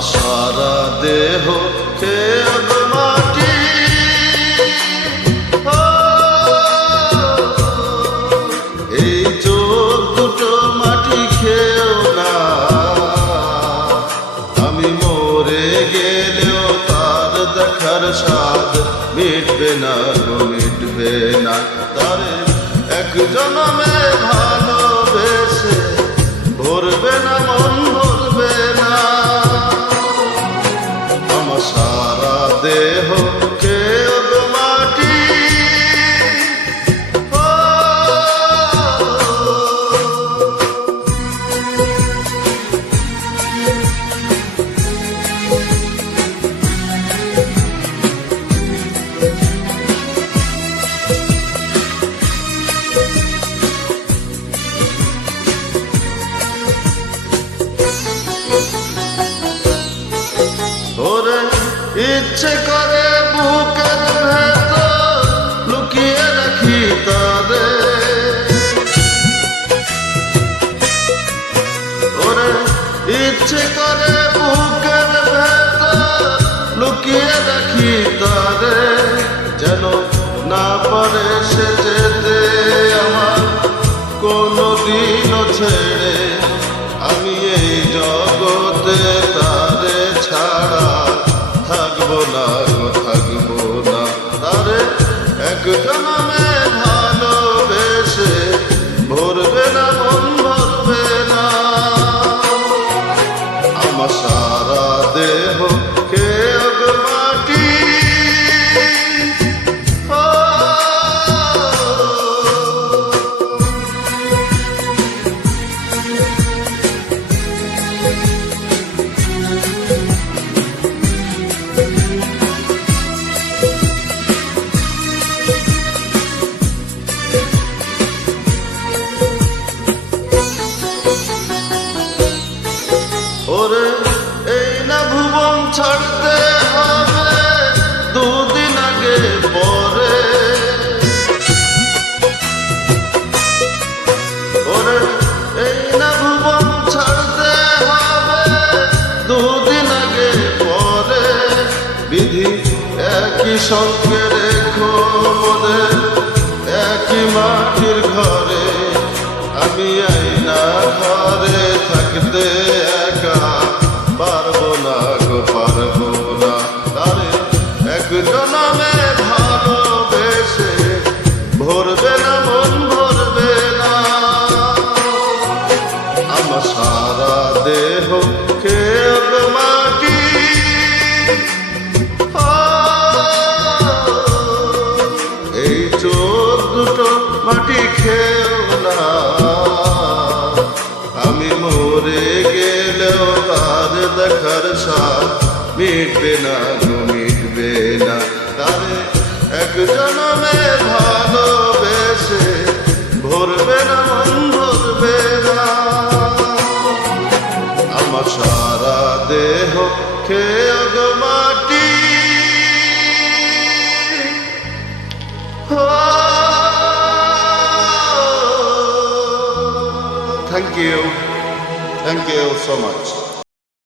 আমার সারা দেহ খেয়ে মাটি, এই চোখ দুটো মাটি খেয়েও না। আমি মরে গেলেও তার দেখার স্বাদ মিটবে না গো, মিটবে না। তারে এক জনমে ভালোবেসে ভরবে না মন, ভরবে না। আমার সারা দেহ খেয়ে মাটি, ওরে ইচ্ছে করে বুকের ভেতর লুকিয়ে রাখি তারে। ওরে ইচ্ছে করে বুকের ভেতর লুকিয়ে রাখি তারে, যেন না পারে সে যেতে আমার কোনদিনও ছেড়ে। আমি এই জগতে তারে ছাড়া থাকবো না গো, থাকবো না। তারে এক জনমে ভালোবেসে ভরবে না মন, ভরবে না। আমার সারা দেহ খেয়ে মাটি, ওরে এই না ভুবন ছাড়তে হবে দুদিন আগে পরে। ওরে এই না ভুবন ছাড়তে হবে দুদিন আগে পরে। বিধি একই সঙ্গে রেখো মোদের একই মাটির ঘরে। আমি আইনা ঘরে থাকতে একা পারবো না গো, পারবো না। তারে এক জনমে ভালোবেসে ভরবে না মন, ভরবে না। আমার সারা দেহ খেয়ে মাটি, এই চোখ দুটো মাটি খেয়েও না। আমি মরে গেলেও তার দেখার স্বাদ মিটবে না গো, মিটবে না। তারে এক জনমে ভালোবেসে ভরবে না মন, ভরবে না। আমার সারা দেহ খেয়ে মাটি। Thank you so much.